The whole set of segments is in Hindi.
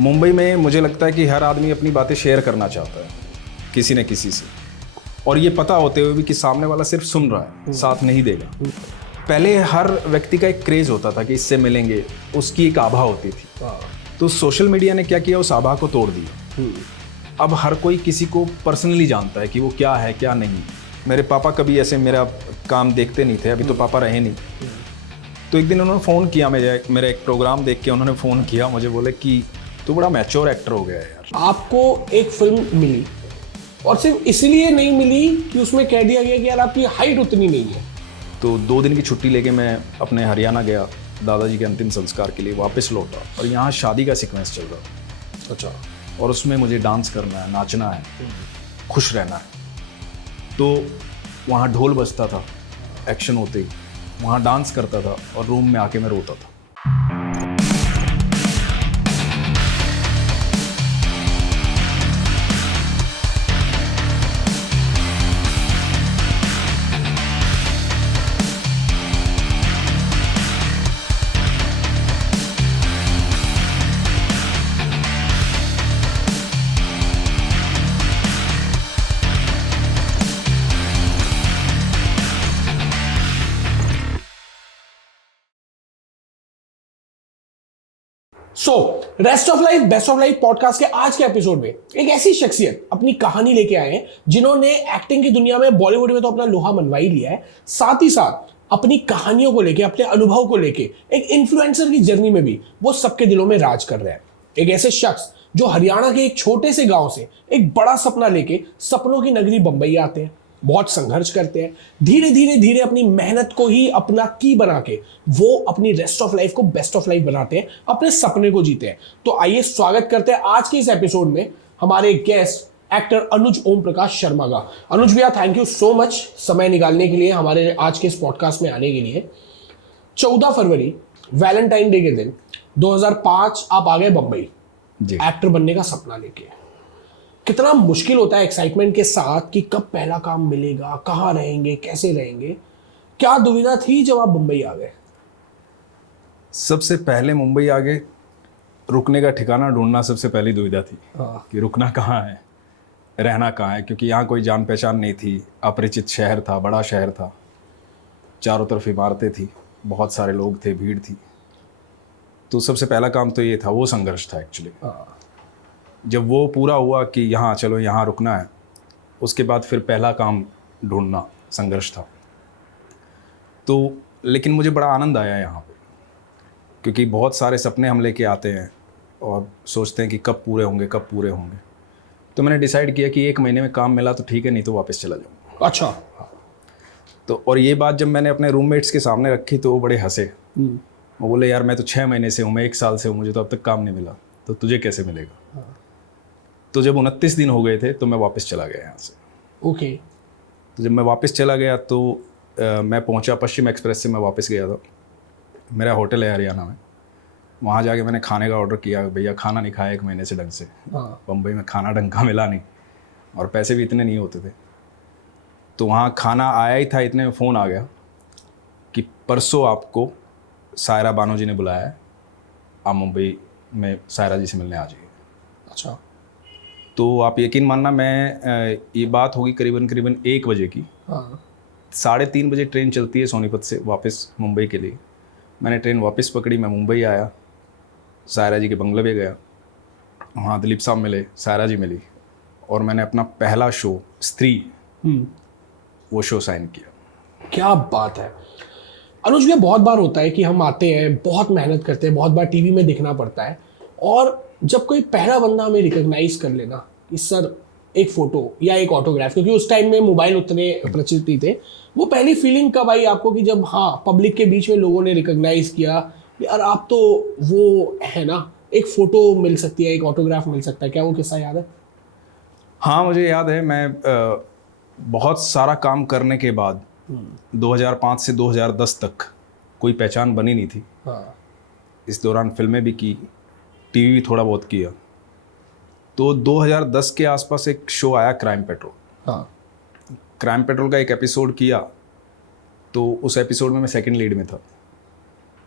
मुंबई में मुझे लगता है कि हर आदमी अपनी बातें शेयर करना चाहता है किसी न किसी से, और ये पता होते हुए भी कि सामने वाला सिर्फ सुन रहा है, साथ नहीं देगा। पहले हर व्यक्ति का एक क्रेज़ होता था कि इससे मिलेंगे, उसकी एक आभा होती थी। तो सोशल मीडिया ने क्या किया, उस आभा को तोड़ दिया। अब हर कोई किसी को पर्सनली जानता है कि वो क्या है क्या नहीं। मेरे पापा कभी ऐसे मेरा काम देखते नहीं थे, अभी तो पापा रहे नहीं। तो एक दिन उन्होंने फ़ोन किया, मेरा एक प्रोग्राम देख के उन्होंने फ़ोन किया, मुझे बोले कि तू बड़ा मैच्योर एक्टर हो गया है यार। आपको एक फिल्म मिली और सिर्फ इसलिए नहीं मिली कि उसमें कह दिया गया कि यार आपकी हाइट उतनी नहीं है। तो 2 दिन की छुट्टी लेके मैं अपने हरियाणा गया दादाजी के अंतिम संस्कार के लिए, वापस लौटा और यहाँ शादी का सीक्वेंस चल रहा था। अच्छा। और उसमें मुझे डांस करना है, नाचना है, खुश रहना है। तो वहाँ ढोल बजता था, एक्शन होते ही वहाँ डांस करता था और रूम में आके मैं रोता था। Rest of life best of life podcast के आज के एपिसोड में एक ऐसी शख्सियत अपनी कहानी लेके आए हैं जिन्होंने एक्टिंग की दुनिया में, बॉलीवुड में तो अपना लोहा मनवा ही लिया है, साथ ही साथ अपनी कहानियों को लेके, अपने अनुभव को लेके एक इन्फ्लुएंसर की जर्नी में भी वो सबके दिलों में राज कर रहे हैं। एक ऐसे शख्स जो हरियाणा के एक छोटे से गांव से एक बड़ा सपना लेके सपनों की नगरी बंबई आते हैं, बहुत संघर्ष करते हैं, धीरे धीरे धीरे अपनी मेहनत को ही अपना की बना के वो अपनी रेस्ट ऑफ लाइफ को बेस्ट ऑफ लाइफ बनाते हैं, अपने सपने को जीते हैं। तो आइए स्वागत करते हैं आज के इस एपिसोड में हमारे गेस्ट एक्टर अनुज ओम प्रकाश शर्मा का। अनुज भैया, थैंक यू सो मच समय निकालने के लिए, हमारे आज के इस पॉडकास्ट में आने के लिए। 14 फरवरी वैलेंटाइन डे के दिन 2005 आप आ गए बंबई एक्टर बनने का सपना लेके। कितना मुश्किल होता है एक्साइटमेंट के साथ कि कब पहला काम मिलेगा, कहाँ रहेंगे, कैसे रहेंगे, क्या दुविधा थी जब आप मुंबई आ गए? सबसे पहले मुंबई आ गए, रुकने का ठिकाना ढूंढना सबसे पहली दुविधा थी कि रुकना कहाँ है, रहना कहाँ है, क्योंकि यहाँ कोई जान पहचान नहीं थी, अपरिचित शहर था, बड़ा शहर था, चारों तरफ इमारतें थी, बहुत सारे लोग थे, भीड़ थी। तो सबसे पहला काम तो ये था, वो संघर्ष था एक्चुअली। जब वो पूरा हुआ कि यहाँ चलो यहाँ रुकना है, उसके बाद फिर पहला काम ढूंढना संघर्ष था। तो लेकिन मुझे बड़ा आनंद आया यहाँ पे, क्योंकि बहुत सारे सपने हम लेके आते हैं और सोचते हैं कि कब पूरे होंगे कब पूरे होंगे। तो मैंने डिसाइड किया कि 1 महीने में काम मिला तो ठीक है, नहीं तो वापस चला जाऊँगा। अच्छा। तो और ये बात जब मैंने अपने रूममेट्स के सामने रखी तो वो बड़े हंसे। वो बोले यार मैं तो 6 महीने से हूँ, मैं 1 साल से हूँ, मुझे तो अब तक काम नहीं मिला, तो तुझे कैसे मिलेगा? तो जब 29 दिन हो गए थे तो मैं वापस चला गया यहाँ से। ओके। तो जब मैं वापस चला गया तो मैं पहुँचा, पश्चिम एक्सप्रेस से मैं वापस गया था। मेरा होटल है हरियाणा में, वहाँ जाके मैंने खाने का ऑर्डर किया। भैया खाना नहीं खाया 1 महीने से ढंग से, बम्बई में खाना ढंग का मिला नहीं और पैसे भी इतने नहीं होते थे। तो वहाँ खाना आया ही था, इतने में फ़ोन आ गया कि परसों आपको सायरा बानो जी ने बुलाया है, आप मुंबई में सायरा जी से मिलने आ जाइए। अच्छा। तो आप यकीन मानना, मैं ये बात होगी करीबन 1 बजे की। 3:30 बजे ट्रेन चलती है सोनीपत से वापस मुंबई के लिए। मैंने ट्रेन वापस पकड़ी, मैं मुंबई आया, सायरा जी के बंगले पे गया, वहाँ दिलीप साहब मिले, सायरा जी मिली, और मैंने अपना पहला शो स्त्री वो शो साइन किया। क्या बात है अनुज भैया। बहुत बार होता है कि हम आते हैं, बहुत मेहनत करते हैं, बहुत बार टीवी में दिखना पड़ता है, और जब कोई पहला बंदा हमें रिकॉग्नाइज कर लेना कि सर एक फोटो या एक ऑटोग्राफ, क्योंकि उस टाइम में मोबाइल उतने प्रचलित नहीं थे, वो पहली फीलिंग कब आई आपको कि जब हाँ पब्लिक के बीच में लोगों ने रिकॉग्नाइज किया यार आप तो वो है ना, एक फोटो मिल सकती है, एक ऑटोग्राफ मिल सकता है? क्या वो किस्सा याद है? हाँ मुझे याद है। मैं बहुत सारा काम करने के बाद 2005 से 2010 तक कोई पहचान बनी नहीं थी। इस दौरान फिल्में भी की, टीवी भी थोड़ा बहुत किया। तो 2010 के आसपास एक शो आया क्राइम पेट्रोल। क्राइम पेट्रोल का एक एपिसोड किया, तो उस एपिसोड में मैं सेकंड लीड में था।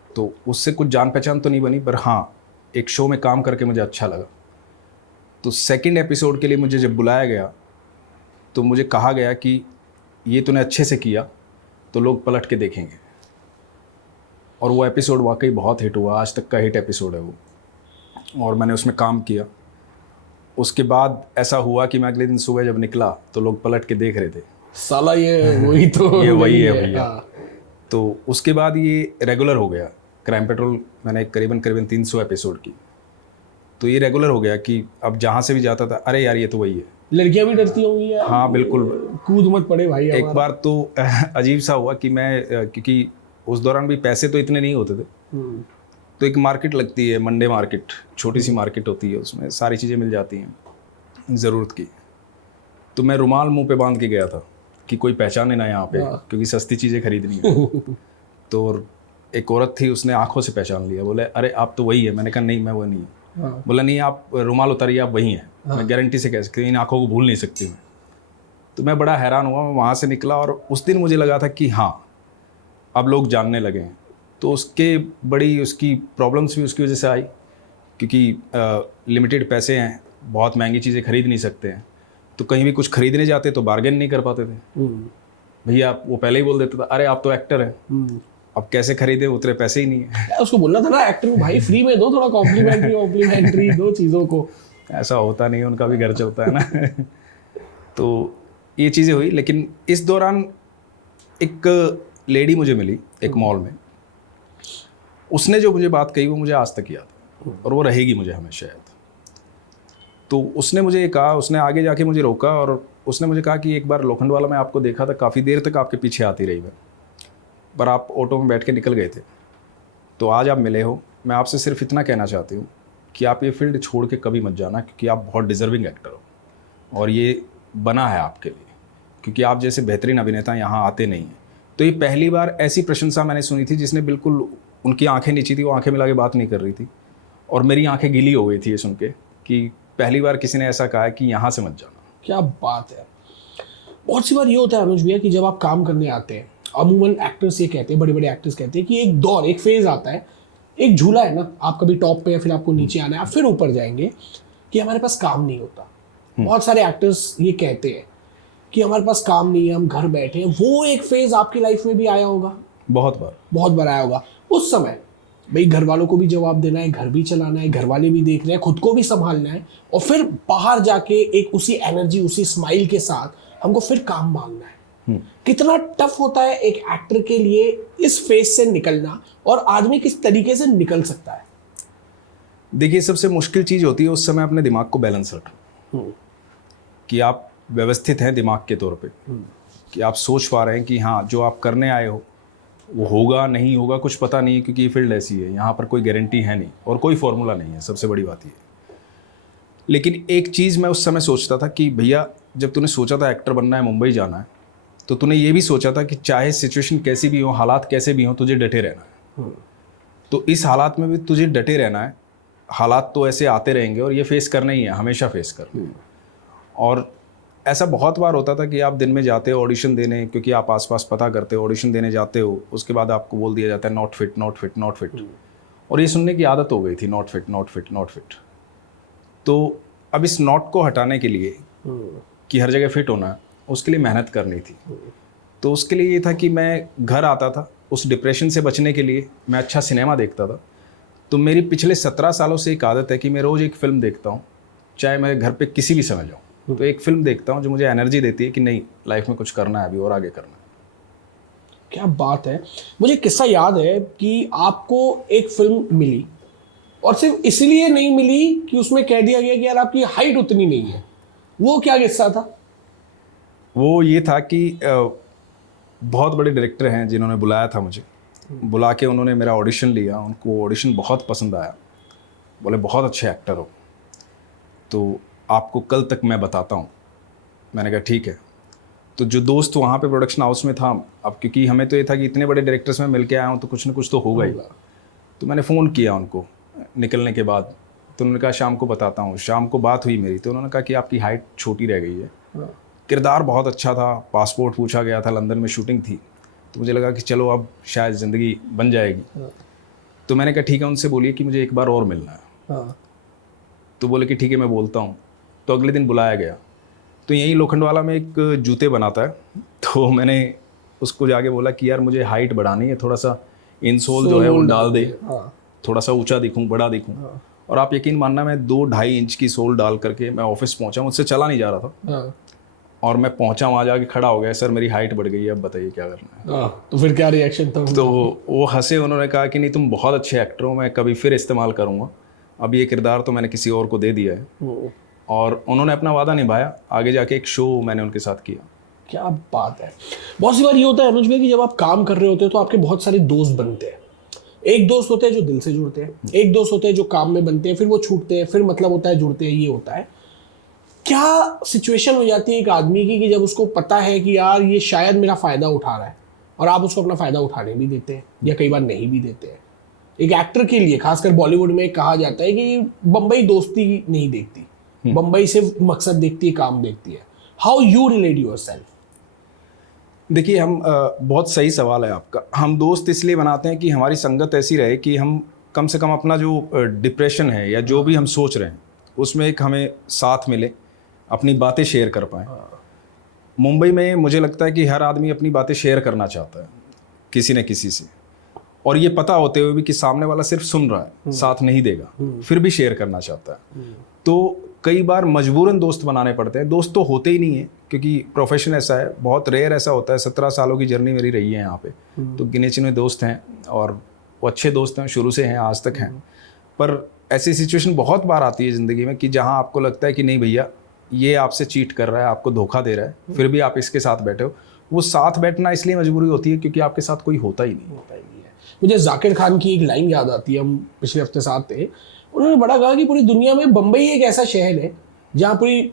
तो उससे कुछ जान पहचान तो नहीं बनी, पर हाँ एक शो में काम करके मुझे अच्छा लगा। तो सेकंड एपिसोड के लिए मुझे जब बुलाया गया तो मुझे कहा गया कि ये तूने अच्छे से किया तो लोग पलट के देखेंगे। और वो एपिसोड वाकई बहुत हिट हुआ, आज तक का हिट एपिसोड है वो, और मैंने उसमें काम किया। उसके बाद ऐसा हुआ कि मैं अगले दिन सुबह जब निकला तो लोग पलट के देख रहे थे, साला ये वही तो ये वही नहीं है भैया। हाँ। तो उसके बाद ये रेगुलर हो गया। क्राइम पेट्रोल मैंने करीबन 300 एपिसोड की, तो ये रेगुलर हो गया कि अब जहाँ से भी जाता था, अरे यार ये तो वही है। लड़कियां भी डरती होंगी यार। हाँ बिल्कुल। कूद मत पड़े भाई एक हमारा। बार तो अजीब सा हुआ कि मैं क्योंकि उस दौरान भी पैसे तो इतने नहीं होते थे, तो एक मार्केट लगती है, मंडे मार्केट, छोटी सी मार्केट होती है, उसमें सारी चीज़ें मिल जाती हैं ज़रूरत की। तो मैं रुमाल मुंह पे बांध के गया था कि कोई पहचाने ना यहाँ पे, क्योंकि सस्ती चीज़ें खरीदनी है। तो एक औरत थी, उसने आंखों से पहचान लिया, बोले अरे आप तो वही है। मैंने कहा नहीं मैं वो नहीं हूँ। बोला नहीं आप रुमाल उतारिए, आप वही हैं। मैं गारंटी से कह सकती हूँ, इन आंखों को भूल नहीं सकती मैं। तो मैं बड़ा हैरान हुआ, मैं वहाँ से निकला और उस दिन मुझे लगा था कि हाँ अब लोग जानने लगे हैं। तो उसके बड़ी उसकी प्रॉब्लम्स भी उसकी वजह से आई, क्योंकि लिमिटेड पैसे हैं, बहुत महंगी चीज़ें खरीद नहीं सकते हैं। तो कहीं भी कुछ खरीदने जाते तो बार्गेन नहीं कर पाते थे भैया। वो पहले ही बोल देता था अरे आप तो एक्टर हैं, अब कैसे खरीदे, उतरे पैसे ही नहीं है। उसको बोलना था ना एक्टर हूँ भाई, फ्री में दो, थोड़ा कॉम्प्लीमेंट्री दो चीज़ों को। ऐसा होता नहीं है, उनका भी घर चलता है ना। तो ये चीज़ें हुई। लेकिन इस दौरान एक लेडी मुझे मिली एक मॉल में, उसने जो मुझे बात कही वो मुझे आज तक याद है और वो रहेगी मुझे हमेशा याद। तो उसने मुझे कहा, उसने आगे जाके मुझे रोका और उसने मुझे कहा कि एक बार लोखंडवाला में आपको देखा था, काफ़ी देर तक आपके पीछे आती रही मैं, पर आप ऑटो में बैठ के निकल गए थे। तो आज आप मिले हो, मैं आपसे सिर्फ इतना कहना चाहती हूँ कि आप ये फील्ड छोड़ के कभी मत जाना, क्योंकि आप बहुत डिज़र्विंग एक्टर हो और ये बना है आपके लिए, क्योंकि आप जैसे बेहतरीन अभिनेता यहाँ आते नहीं हैं। तो ये पहली बार ऐसी प्रशंसा मैंने सुनी थी जिसने बिल्कुल, उनकी आंखें नीची थी, वो आंखें मिला के बात नहीं कर रही थी और मेरी आंखें गीली हो गई थी ये सुन के कि पहली बार किसी ने ऐसा कहा है कि यहाँ से मत जाना। क्या बात है। बहुत सी बार ये होता है अनुज भैया कि जब आप काम करने आते हैं, अमूमन एक्टर्स ये कहते हैं, बड़े बड़े एक्टर्स कहते हैं कि एक दौर, एक फेज आता है, एक झूला है ना, आप कभी टॉप पे या फिर आपको नीचे आना है, आप फिर ऊपर जाएंगे, कि हमारे पास काम नहीं होता। बहुत सारे एक्टर्स ये कहते हैं कि हमारे पास काम नहीं है, हम घर बैठे हैं। वो एक फेज आपकी लाइफ में भी आया होगा? बहुत बार आया होगा। उस समय भाई घर वालों को भी जवाब देना है, घर भी चलाना है, घर वाले भी देख रहे हैं, खुद को भी संभालना है, और फिर बाहर जाके एक उसी एनर्जी, उसी स्माइल के साथ हमको फिर काम मांगना है। कितना टफ होता है एक एक्टर के लिए इस फेज से निकलना, और आदमी किस तरीके से निकल सकता है? देखिए, सबसे मुश्किल चीज़ होती है उस समय अपने दिमाग को बैलेंस रखना, कि आप व्यवस्थित हैं दिमाग के तौर पे, कि आप सोच पा रहे हैं कि हाँ जो आप करने आए हो वो होगा नहीं होगा कुछ पता नहीं है, क्योंकि ये फील्ड ऐसी है, यहाँ पर कोई गारंटी है नहीं और कोई फॉर्मूला नहीं है, सबसे बड़ी बात ये। लेकिन एक चीज़ मैं उस समय सोचता था कि भैया जब तूने सोचा था एक्टर बनना है, मुंबई जाना है, तो तूने ये भी सोचा था कि चाहे सिचुएशन कैसी भी हो, हालात कैसे भी हो, तुझे डटे रहना है। तो इस हालात में भी तुझे डटे रहना है। हालात तो ऐसे आते रहेंगे और ये फेस करना ही है, हमेशा फेस करना है। और ऐसा बहुत बार होता था कि आप दिन में जाते हो ऑडिशन देने, क्योंकि आप आसपास पता करते हो, ऑडिशन देने जाते हो, उसके बाद आपको बोल दिया जाता है not fit not fit not fit, और ये सुनने की आदत हो गई थी, not fit not fit not fit. तो अब इस नॉट को हटाने के लिए कि हर जगह फिट होना है, उसके लिए मेहनत करनी थी। तो उसके लिए ये था कि मैं घर आता था, उस डिप्रेशन से बचने के लिए मैं अच्छा सिनेमा देखता था। तो मेरी पिछले 17 सालों से एक आदत है कि मैं रोज़ एक फ़िल्म देखता हूँ, चाहे मैं घर पे किसी भी समय जाऊँ, तो एक फ़िल्म देखता हूँ जो मुझे एनर्जी देती है कि नहीं लाइफ में कुछ करना है अभी और आगे करना है। क्या बात है। मुझे किस्सा याद है कि आपको एक फिल्म मिली, और सिर्फ इसलिए नहीं मिली कि उसमें कह दिया गया कि यार आपकी हाइट उतनी नहीं है। वो क्या किस्सा था? वो ये था कि बहुत बड़े डायरेक्टर हैं जिन्होंने बुलाया था मुझे, बुला के उन्होंने मेरा ऑडिशन लिया, उनको ऑडिशन बहुत पसंद आया, बोले बहुत अच्छे एक्टर हो, तो आपको कल तक मैं बताता हूँ। मैंने कहा ठीक है। तो जो दोस्त वहाँ पे प्रोडक्शन हाउस में था, अब क्योंकि हमें तो ये था कि इतने बड़े डायरेक्टर्स में मिल के आया हूँ तो कुछ ना कुछ तो होगा ही, तो मैंने फ़ोन किया उनको निकलने के बाद। तो उन्होंने कहा शाम को बताता हूँ। शाम को बात हुई मेरी, तो उन्होंने कहा कि आपकी हाइट छोटी रह गई है, किरदार बहुत अच्छा था, पासपोर्ट पूछा गया था, लंदन में शूटिंग थी, तो मुझे लगा कि चलो अब शायद ज़िंदगी बन जाएगी। तो मैंने कहा ठीक है, उनसे बोलिए कि मुझे एक बार और मिलना है। हाँ। तो बोले कि ठीक है मैं बोलता हूँ। तो अगले दिन बुलाया गया, तो यहीं लोखंडवाला में एक जूते बनाता है, तो मैंने उसको जाके बोला कि यार मुझे हाइट बढ़ानी है, थोड़ा सा इंसोल जो है वो डाल दे, हाँ। थोड़ा सा ऊंचा दिखूं, बड़ा दिखूं। और आप यकीन मानना, मैं 2-2.5 इंच की सोल डाल करके मैं ऑफिस पहुंचा, मुझसे चला नहीं जा रहा था। हाँ। और मैं पहुंचा, वहाँ जाके खड़ा हो गया, सर मेरी हाइट बढ़ गई है, अब बताइए क्या करना है। तो फिर क्या रिएक्शन था? तो वो हंसे, उन्होंने कहा कि नहीं तुम बहुत अच्छे एक्टर हो, मैं कभी फिर इस्तेमाल करूँगा, अब ये किरदार तो मैंने किसी और को दे दिया है। और उन्होंने अपना वादा निभाया, आगे जाके एक शो मैंने उनके साथ किया। क्या बात है। बहुत सी बार ये होता है अनुज भाई कि जब आप काम कर रहे होते हैं तो आपके बहुत सारे दोस्त बनते हैं। एक दोस्त होते हैं जो दिल से जुड़ते हैं, एक दोस्त होते हैं जो काम में बनते हैं, फिर वो छूटते हैं, फिर मतलब होता है जुड़ते हैं, ये होता है। क्या सिचुएशन हो जाती है एक आदमी की कि जब उसको पता है कि यार ये शायद मेरा फायदा उठा रहा है, और आप उसको अपना फायदा उठाने भी देते हैं या कई बार नहीं भी देते हैं। एक एक्टर के लिए खासकर बॉलीवुड में कहा जाता है कि बंबई दोस्ती नहीं देखती, बंबई सिर्फ मकसद देखती है, काम देखती है। How you relate yourself? देखिए, हम बहुत सही सवाल है आपका। हम दोस्त इसलिए बनाते हैं कि हमारी संगत ऐसी रहे कि हम कम से कम अपना जो डिप्रेशन है या जो भी हम सोच रहे हैं उसमें एक हमें साथ मिले, अपनी बातें शेयर कर पाएँ। मुंबई में मुझे लगता है कि हर आदमी अपनी बातें शेयर करना चाहता है किसी न किसी से, और ये पता होते हुए भी कि सामने वाला सिर्फ सुन रहा है, साथ नहीं देगा, फिर भी शेयर करना चाहता है। तो कई बार मजबूरन दोस्त बनाने पड़ते हैं। दोस्त तो होते ही नहीं है क्योंकि प्रोफेशन ऐसा है, बहुत रेयर ऐसा होता है। 17 सालों की जर्नी मेरी रही है यहाँ पे, तो गिने चुने दोस्त हैं और वो अच्छे दोस्त हैं, शुरू से हैं, आज तक हैं। पर ऐसी सिचुएशन बहुत बार आती है ज़िंदगी में कि जहाँ आपको लगता है कि नहीं भैया ये आपसे चीट कर रहा है, आपको धोखा दे रहा है, फिर भी आप इसके साथ बैठे हो। वो साथ बैठना इसलिए मजबूरी होती है क्योंकि आपके साथ कोई होता ही नहीं है। मुझे जाकिर खान की एक लाइन याद आती है, हम पिछले हफ्ते साथ थे, उन्होंने बड़ा कहा कि पूरी दुनिया में बंबई एक ऐसा शहर है जहाँ पूरी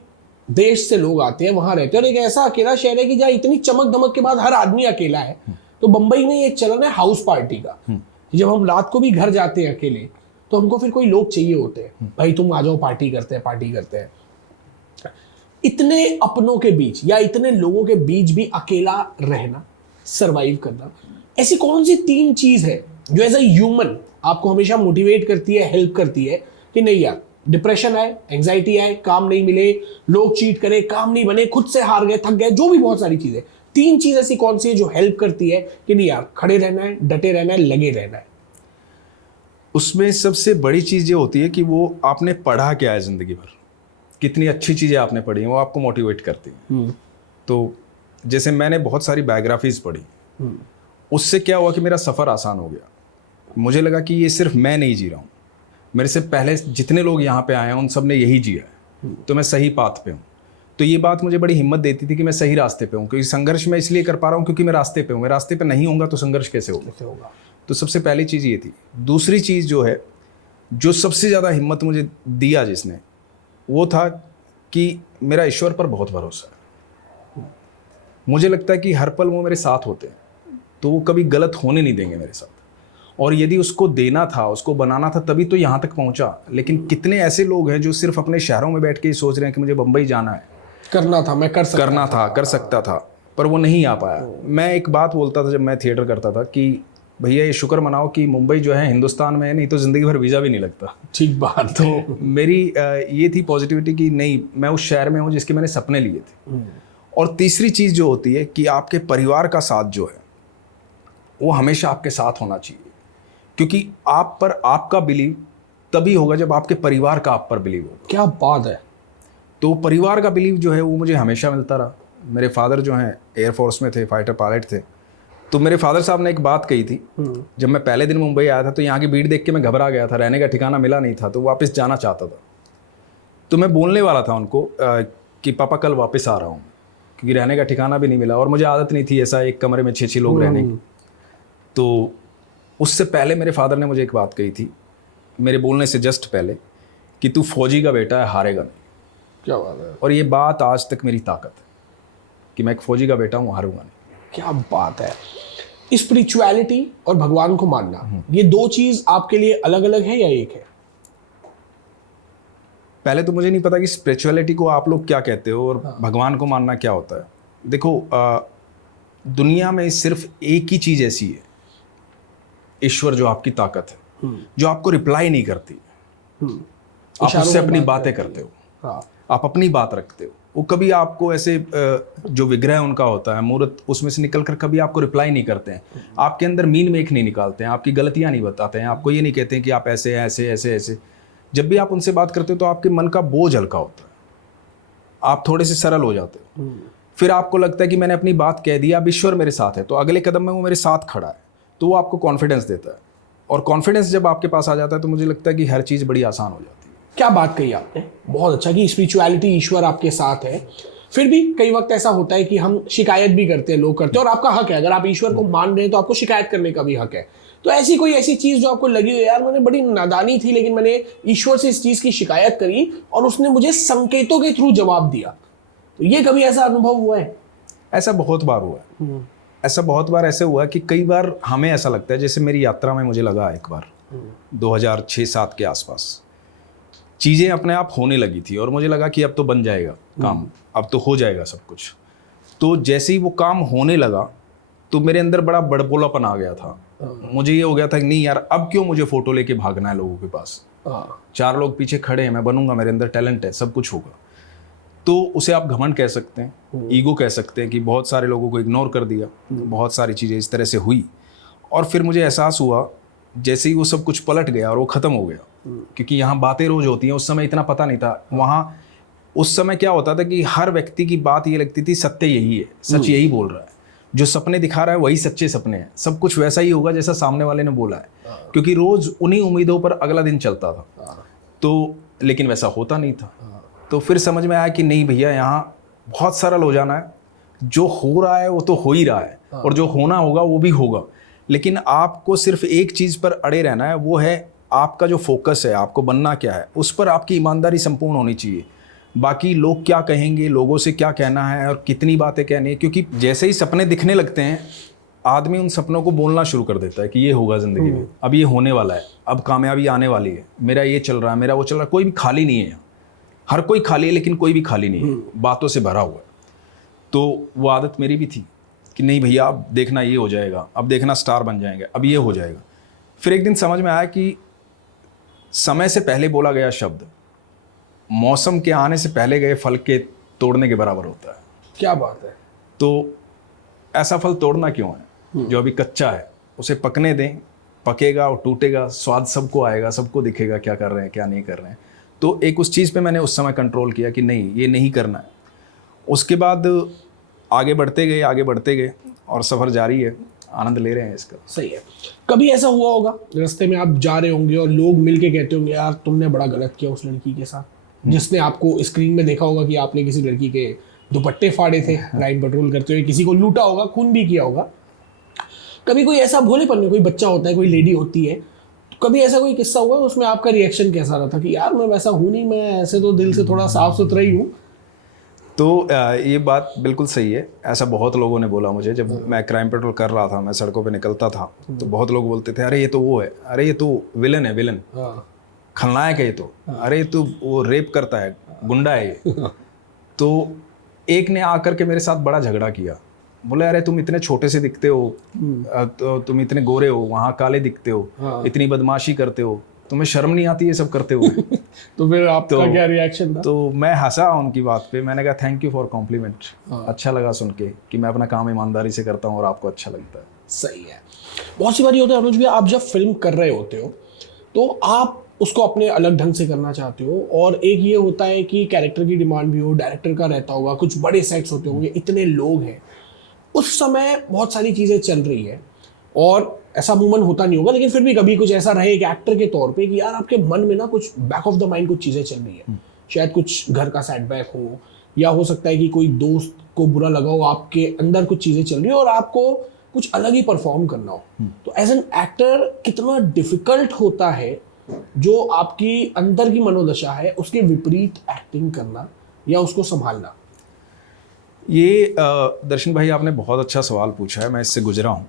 देश से लोग आते हैं, वहां रहते हैं, और एक ऐसा अकेला शहर है कि जहाँ इतनी चमक दमक के बाद हर आदमी अकेला है। तो बंबई में एक चलन है हाउस पार्टी का, कि जब हम रात को भी घर जाते हैं अकेले तो हमको फिर कोई लोग चाहिए होते हैं, भाई तुम आ जाओ, पार्टी करते हैं, पार्टी करते हैं। इतने अपनों के बीच या इतने लोगों के बीच भी अकेला रहना, सरवाइव करना, ऐसी कौन सी 3 चीज है जो एज अ ह्यूमन आपको हमेशा मोटिवेट करती है, हेल्प करती है कि नहीं यार डिप्रेशन आए, एंजाइटी आए, काम नहीं मिले, लोग चीट करे, काम नहीं बने, खुद से हार गए, थक गए, जो भी बहुत सारी चीजें, 3 चीज ऐसी कौन सी है जो हेल्प करती है कि नहीं यार खड़े रहना है, डटे रहना है, लगे रहना है? उसमें सबसे बड़ी चीज़ ये होती है कि वो आपने पढ़ा क्या है ज़िंदगी भर, कितनी अच्छी चीज़ें आपने पढ़ी हैं, वो आपको मोटिवेट करती हैं। तो जैसे मैंने बहुत सारी बायोग्राफीज़ पढ़ी, उससे क्या हुआ कि मेरा सफ़र आसान हो गया। मुझे लगा कि ये सिर्फ मैं नहीं जी रहा हूँ, मेरे से पहले जितने लोग यहाँ पे आए हैं उन सब ने यही जिया है, तो मैं सही पाथ पे हूँ। तो ये बात मुझे बड़ी हिम्मत देती थी कि मैं सही रास्ते पे हूँ, क्योंकि संघर्ष मैं इसलिए कर पा रहा हूँ क्योंकि मैं रास्ते पे हूँ। मैं रास्ते पे नहीं होऊंगा तो संघर्ष कैसे होगा? तो सबसे पहली चीज़ ये थी। दूसरी चीज़ जो है, जो सबसे ज़्यादा हिम्मत मुझे दिया जिसने, वो था कि मेरा ईश्वर पर बहुत भरोसा है। मुझे लगता है कि हर पल वो मेरे साथ होते हैं, तो वो कभी गलत होने नहीं देंगे मेरे साथ। और यदि उसको देना था, उसको बनाना था, तभी तो यहाँ तक पहुँचा। लेकिन कितने ऐसे लोग हैं जो सिर्फ अपने शहरों में बैठ के ही सोच रहे हैं कि मुझे बम्बई जाना है, करना था, मैं कर सकता था, पर वो नहीं आ पाया। मैं एक बात बोलता था जब मैं थिएटर करता था कि भैया ये शुक्र मनाओ कि मुंबई जो है हिंदुस्तान में है, नहीं तो ज़िंदगी भर वीज़ा भी नहीं लगता। ठीक बात। तो मेरी ये थी पॉजिटिविटी कि नहीं, मैं उस शहर में हूँ जिसके मैंने सपने लिए थे। और तीसरी चीज़ जो होती है कि आपके परिवार का साथ जो है वो हमेशा आपके साथ होना चाहिए, क्योंकि आप पर आपका बिलीव तभी होगा जब आपके परिवार का आप पर बिलीव होगा। क्या बात है। तो परिवार का बिलीव जो है वो मुझे हमेशा मिलता रहा। मेरे फादर जो हैं एयरफोर्स में थे, फाइटर पायलट थे। तो मेरे फादर साहब ने एक बात कही थी, जब मैं पहले दिन मुंबई आया था तो यहाँ की भीड़ देख के मैं घबरा गया था, रहने का ठिकाना मिला नहीं था, तो वापस जाना चाहता था। तो मैं बोलने वाला था उनको कि पापा कल वापस आ रहा हूँ, क्योंकि रहने का ठिकाना भी नहीं मिला और मुझे आदत नहीं थी ऐसा एक कमरे में 6-6 लोग रहने की। तो उससे पहले मेरे फादर ने मुझे एक बात कही थी, मेरे बोलने से जस्ट पहले, कि तू फौजी का बेटा है, हारेगा नहीं। क्या बात है। और ये बात आज तक मेरी ताकत है कि मैं एक फौजी का बेटा हूँ, हारूंगा नहीं। क्या बात है। स्पिरिचुअलिटी और भगवान को मानना, ये 2 चीज आपके लिए अलग अलग है या एक है? पहले तो मुझे नहीं पता कि स्पिरिचुअलिटी को आप लोग क्या कहते हो और भगवान को मानना क्या होता है। देखो, दुनिया में सिर्फ एक ही चीज़ ऐसी है, ईश्वर, जो आपकी ताकत है, जो आपको रिप्लाई नहीं करती। आप उससे अपनी बातें करते हो, हाँ आप अपनी बात रखते हो। वो कभी आपको ऐसे जो विग्रह उनका होता है मूर्त, उसमें से निकल कर कभी आपको रिप्लाई नहीं करते हैं, आपके अंदर मीन मेक नहीं निकालते हैं, आपकी गलतियां नहीं बताते हैं, आपको ये नहीं कहते हैं कि आप ऐसे ऐसे ऐसे ऐसे। जब भी आप उनसे बात करते हो तो आपके मन का बोझ हल्का होता है, आप थोड़े से सरल हो जाते हो। फिर आपको लगता है कि मैंने अपनी बात कह दी, अब ईश्वर मेरे साथ है, तो अगले कदम में वो मेरे साथ खड़ा है, तो वो आपको कॉन्फिडेंस देता है। और कॉन्फिडेंस जब आपके पास आ जाता है तो मुझे लगता है कि हर चीज़ बड़ी आसान हो जाती है। क्या बात कही आपने, बहुत अच्छा कि स्पिरिचुअलिटी, ईश्वर आपके साथ है। फिर भी कई वक्त ऐसा होता है कि हम शिकायत भी करते हैं, लोग करते हैं, और आपका हक है, अगर आप ईश्वर को मान रहे हैं तो आपको शिकायत करने का भी हक है। तो ऐसी कोई ऐसी चीज जो आपको लगी हो, यार मैंने बड़ी नादानी थी लेकिन मैंने ईश्वर से इस चीज की शिकायत करी और उसने मुझे संकेतों के थ्रू जवाब दिया, तो ये कभी ऐसा अनुभव हुआ है? ऐसा बहुत बार हुआ है, ऐसा बहुत बार ऐसे हुआ कि कई बार हमें ऐसा लगता है, जैसे मेरी यात्रा में मुझे लगा एक बार 2006-07 के आसपास चीज़ें अपने आप होने लगी थी और मुझे लगा कि अब तो बन जाएगा काम, अब तो हो जाएगा सब कुछ। तो जैसे ही वो काम होने लगा तो मेरे अंदर बड़ा बड़बोलापन आ गया था। मुझे ये हो गया था कि नहीं यार, अब क्यों मुझे फ़ोटो लेके भागना है लोगों के पास, 4 लोग पीछे खड़े हैं, मैं बनूंगा, मेरे अंदर टैलेंट है, सब कुछ होगा। तो उसे आप घमंड कह सकते हैं, ईगो कह सकते हैं कि बहुत सारे लोगों को इग्नोर कर दिया, बहुत सारी चीज़ें इस तरह से हुई। और फिर मुझे एहसास हुआ जैसे ही वो सब कुछ पलट गया और वो ख़त्म हो गया, क्योंकि यहाँ बातें रोज़ होती हैं, उस समय इतना पता नहीं था। वहाँ उस समय क्या होता था कि हर व्यक्ति की बात ये लगती थी सत्य यही है, सच यही बोल रहा है, जो सपने दिखा रहा है वही सच्चे सपने हैं, सब कुछ वैसा ही होगा जैसा सामने वाले ने बोला है, क्योंकि रोज़ उन्हीं उम्मीदों पर अगला दिन चलता था। तो लेकिन वैसा होता नहीं था। तो फिर समझ में आया कि नहीं भैया, यहाँ बहुत सरल हो जाना है, जो हो रहा है वो तो हो ही रहा है और जो होना होगा वो भी होगा, लेकिन आपको सिर्फ एक चीज़ पर अड़े रहना है, वो है आपका जो फोकस है, आपको बनना क्या है, उस पर आपकी ईमानदारी संपूर्ण होनी चाहिए। बाकी लोग क्या कहेंगे, लोगों से क्या कहना है और कितनी बातें कहनी है, क्योंकि जैसे ही सपने दिखने लगते हैं आदमी उन सपनों को बोलना शुरू कर देता है कि ये होगा ज़िंदगी में, अब ये होने वाला है, अब कामयाबी आने वाली है, मेरा ये चल रहा है, मेरा वो चल रहा है। कोई भी खाली नहीं है, हर कोई खाली है लेकिन कोई भी खाली नहीं है, बातों से भरा हुआ है। तो वो आदत मेरी भी थी कि नहीं भैया, अब देखना ये हो जाएगा, अब देखना स्टार बन जाएंगे, अब ये हो जाएगा। फिर एक दिन समझ में आया कि समय से पहले बोला गया शब्द मौसम के आने से पहले गए फल के तोड़ने के बराबर होता है। क्या बात है। तो ऐसा फल तोड़ना क्यों है जो अभी कच्चा है, उसे पकने दें, पकेगा और टूटेगा, स्वाद सबको आएगा, सबको दिखेगा क्या कर रहे हैं क्या नहीं कर रहे हैं। तो एक उस चीज़ पे मैंने उस समय कंट्रोल किया कि नहीं, ये नहीं करना है। उसके बाद आगे बढ़ते गए और सफ़र जारी है, आनंद ले रहे हैं इसका। सही है। कभी ऐसा हुआ होगा रास्ते में आप जा रहे होंगे और लोग मिलके कहते होंगे यार तुमने बड़ा गलत किया उस लड़की के साथ, जिसने आपको स्क्रीन में देखा होगा कि आपने किसी लड़की के दुपट्टे फाड़े थे राइड पेट्रोल करते हुए, किसी को लूटा होगा, खून भी किया होगा। कभी कोई ऐसा भोलेपन में, कोई बच्चा होता है, कोई लेडी होती है, तो कभी ऐसा कोई किस्सा हुआ उसमें आपका रिएक्शन कैसा रहा था कि यार मैं वैसा हूँ नहीं, मैं ऐसे तो दिल से थोड़ा साफ सुथरा ही हूँ? तो ये बात बिल्कुल सही है, ऐसा बहुत लोगों ने बोला मुझे। जब मैं क्राइम पेट्रोल कर रहा था, मैं सड़कों पे निकलता था, तो बहुत लोग बोलते थे अरे ये तो वो है, अरे ये तो विलन है, विलन खलनायक है ये तो, अरे तो वो रेप करता है, गुंडा है ये। तो एक ने आकर के मेरे साथ बड़ा झगड़ा किया, बोले अरे तुम इतने छोटे से दिखते हो, तो तुम इतने गोरे हो, वहाँ काले दिखते हो, इतनी बदमाशी करते हो, तुम्हें शर्म नहीं आती ये सब करते हुए? तो फिर आपका क्या रिएक्शन था? तो मैं हंसा उनकी बात पे, मैंने कहा थैंक यू फॉर कॉम्प्लीमेंट, अच्छा लगा सुन के कि मैं अपना काम ईमानदारी से करता हूँ और आपको अच्छा लगता है। सही है। बहुत सी बार ये होता है अनुज भैया, आप जब फिल्म कर रहे होते हो तो आप उसको अपने अलग ढंग से करना चाहते हो, और एक ये होता है कि कैरेक्टर की डिमांड भी हो, डायरेक्टर का रहता होगा, कुछ बड़े सेट्स होते होंगे, इतने लोग हैं, उस समय बहुत सारी चीज़ें चल रही है और ऐसा मूवमेंट होता नहीं होगा, लेकिन फिर भी कभी कुछ ऐसा रहे एक एक्टर के तौर पे कि यार आपके मन में ना कुछ बैक ऑफ द माइंड कुछ चीज़ें चल रही है, शायद कुछ घर का सेटबैक हो, या हो सकता है कि कोई दोस्त को बुरा लगा हो, आपके अंदर कुछ चीज़ें चल रही हो और आपको कुछ अलग ही परफॉर्म करना हो। तो एज एन एक्टर कितना डिफिकल्ट होता है जो आपकी अंदर की मनोदशा है उसके विपरीत एक्टिंग करना या उसको संभालना। ये दर्शन भाई आपने बहुत अच्छा सवाल पूछा है, मैं इससे गुजरा हूँ।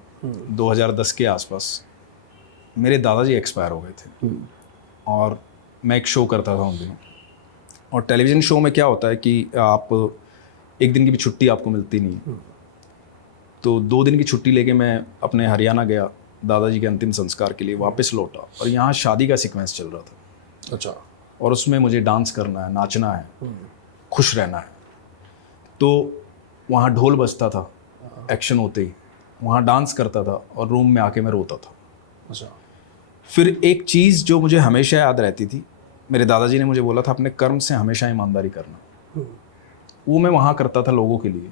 2010 के आसपास मेरे दादाजी एक्सपायर हो गए थे और मैं एक शो करता था उन दिनों, और टेलीविज़न शो में क्या होता है कि आप एक दिन की भी छुट्टी आपको मिलती नहीं। तो 2 दिन की छुट्टी लेके मैं अपने हरियाणा गया दादाजी के अंतिम संस्कार के लिए, वापस लौटा और यहाँ शादी का सीक्वेंस चल रहा था। अच्छा। और उसमें मुझे डांस करना है, नाचना है, खुश रहना है। तो वहाँ ढोल बजता था एक्शन होते ही, वहाँ डांस करता था और रूम में आके मैं रोता था। अच्छा। फिर एक चीज़ जो मुझे हमेशा याद रहती थी, मेरे दादाजी ने मुझे बोला था अपने कर्म से हमेशा ईमानदारी करना। वो मैं वहाँ करता था लोगों के लिए,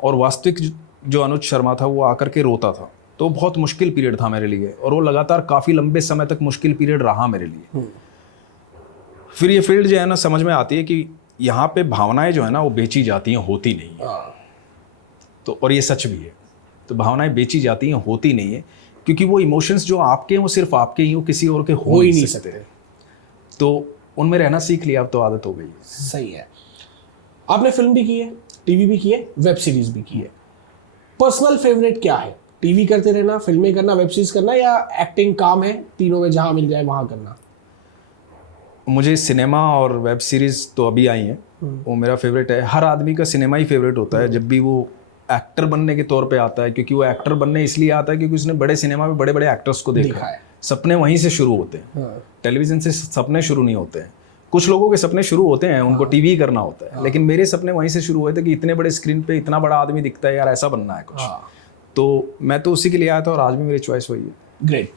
और वास्तविक जो अनुज शर्मा था वो आकर के रोता था। तो बहुत मुश्किल पीरियड था मेरे लिए, और वो लगातार काफ़ी लंबे समय तक मुश्किल पीरियड रहा मेरे लिए। फिर ये फील्ड जो है ना, समझ में आती है कि यहाँ पे भावनाएं जो है ना वो बेची जाती हैं, होती नहीं है। तो और ये सच भी है, तो भावनाएं बेची जाती हैं, होती नहीं है, क्योंकि वो इमोशंस जो आपके हैं वो सिर्फ आपके ही हो, किसी और के हो ही नहीं सकते। तो उनमें रहना सीख लिया, अब तो आदत हो गई है। सही है। आपने फिल्म भी की है, टीवी भी की है, वेब सीरीज भी की है। पर्सनल फेवरेट क्या है? टीवी करते रहना, फिल्में करना, वेब सीरीज करना, या एक्टिंग काम है, तीनों में जहां मिल जाए वहां करना? मुझे सिनेमा और वेब सीरीज तो अभी आई हैं, वो मेरा फेवरेट है। हर आदमी का सिनेमा ही फेवरेट होता है जब भी वो एक्टर बनने के तौर पे आता है, क्योंकि वो एक्टर बनने इसलिए आता है क्योंकि उसने बड़े सिनेमा में बड़े बड़े एक्टर्स को देखा है। सपने वहीं से शुरू होते हैं, टेलीविजन से सपने शुरू नहीं होते हैं। कुछ लोगों के सपने शुरू होते हैं, उनको टीवी करना होता है, लेकिन मेरे सपने वहीं से शुरू हुए थे कि इतने बड़े स्क्रीन पे इतना बड़ा आदमी दिखता है, यार ऐसा बनना है कुछ। तो मैं तो उसी के लिए आया था, और आज भी मेरी चॉइस वही है। ग्रेट।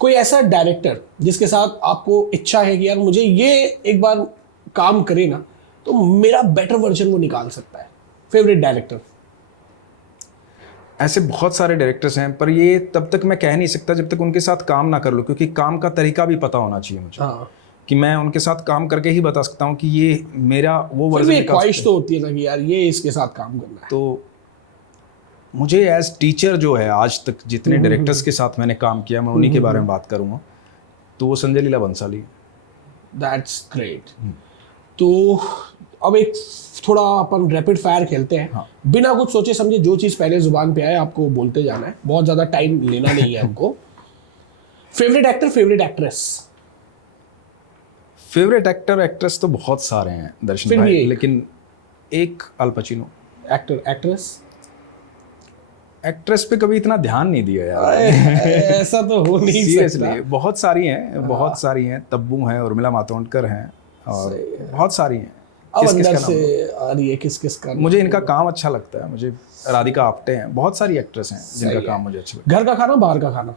कोई ऐसा डायरेक्टर जिसके साथ आपको इच्छा है कि यार मुझे ये एक बार काम करे ना तो मेरा बेटर वर्जन वो निकाल सकता है? Favourite director? ऐसे बहुत सारे डायरेक्टर्स हैं, पर ये तब तक मैं कह नहीं सकता जब तक उनके साथ काम ना कर लूँ, क्योंकि काम का तरीका भी पता होना चाहिए मुझे। कि मैं उनके साथ काम करके ही बता सकता हूँ कि ये मेरा वो वर्जन। ख्वाहिश तो होती है ना कि यार ये इसके साथ काम करना है। तो मुझे एज टीचर जो है, आज तक जितने डायरेक्टर्स के साथ मैंने काम किया, मैं उन्हीं के बारे में बात करूँगा, तो वो संजय लीला बंसाली। That's great. तो अब एक थोड़ा अपन रैपिड फायर खेलते हैं। बिना कुछ सोचे समझे जो चीज़ पहले जुबान पे आए आपको बोलते जाना है, बहुत ज़्यादा टाइम लेना नहीं है हमको। Favourite actor, favourite actress? Favourite actor actress तो बहुत सारे हैं दर्शन भाई, लेकिन एक अल पचिनो। Actor, actress? एक्ट्रेस पे कभी इतना ध्यान नहीं दिया यार। ऐसा तो हो नहीं सकता। सीरियसली बहुत सारी हैं, बहुत सारी हैं। तब्बू हैं, उर्मिला मातोंडकर हैं, और बहुत सारी हैं। अब अंदर से आ रही है किस किस का? मुझे इनका काम अच्छा लगता है। मुझे राधिका आप्टे हैं, बहुत सारी एक्ट्रेस हैं जिनका काम मुझे अच्छा लगता है। घर का खाना, बाहर का खाना?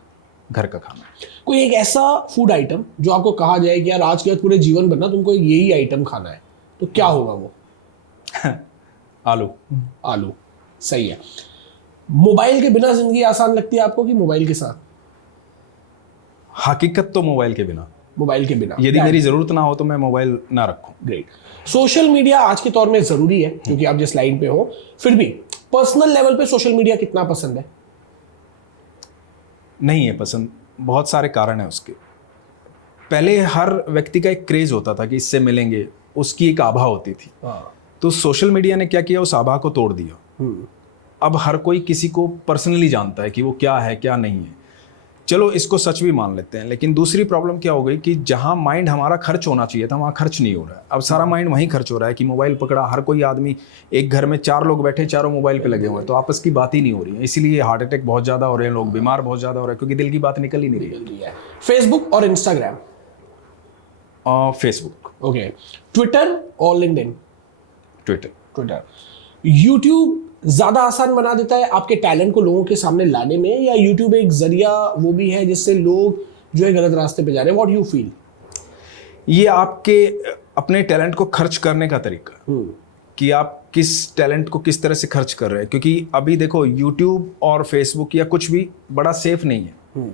घर का खाना। कोई एक ऐसा फूड आइटम जो आपको कहा जाए कि यार आज के बाद पूरे जीवन भर ना तुमको यही आइटम खाना है, तो क्या होगा वो? आलू। आलू, सही है। मोबाइल के बिना जिंदगी आसान लगती है आपको कि मोबाइल के साथ? हकीकत तो मोबाइल के बिना। मोबाइल के बिना। यदि मेरी जरूरत ना हो तो मैं मोबाइल ना रखूं। ग्रेट। सोशल मीडिया आज के दौर में जरूरी है क्योंकि आप जिस लाइन पे हो, फिर भी पर्सनल लेवल पे सोशल मीडिया कितना पसंद है? नहीं है पसंद, बहुत सारे कारण हैं उसके। पहले हर व्यक्ति का एक क्रेज होता था कि इससे मिलेंगे, उसकी एक आभा होती थी। तो सोशल मीडिया ने क्या किया, उस आभा को तोड़ दिया। अब हर कोई किसी को पर्सनली जानता है कि वो क्या है क्या नहीं है। चलो इसको सच भी मान लेते हैं, लेकिन दूसरी प्रॉब्लम क्या हो गई कि जहां माइंड हमारा खर्च होना चाहिए था वहां खर्च नहीं हो रहा है। अब सारा माइंड वहीं खर्च हो रहा है कि मोबाइल पकड़ा, हर कोई आदमी, एक घर में 4 लोग बैठे, चारों मोबाइल पे लगे हुए हैं, तो आपस की बात ही नहीं हो रही है। इसीलिए हार्ट अटैक बहुत ज़्यादा हो रहे हैं, लोग बीमार बहुत ज़्यादा हो रहे हैं, क्योंकि दिल की बात निकल ही नहीं रही है। फेसबुक और इंस्टाग्राम? फेसबुक। ओके। ट्विटर और लिंक्डइन? ट्विटर। यूट्यूब ज्यादा आसान बना देता है आपके टैलेंट को लोगों के सामने लाने में, या यूट्यूब एक जरिया वो भी है जिससे लोग जो है गलत रास्ते पे जा रहे हैं? What you feel? ये आपके अपने टैलेंट को खर्च करने का तरीका, कि आप किस टैलेंट को किस तरह से खर्च कर रहे हैं। क्योंकि अभी देखो यूट्यूब और फेसबुक या कुछ भी बड़ा सेफ नहीं है।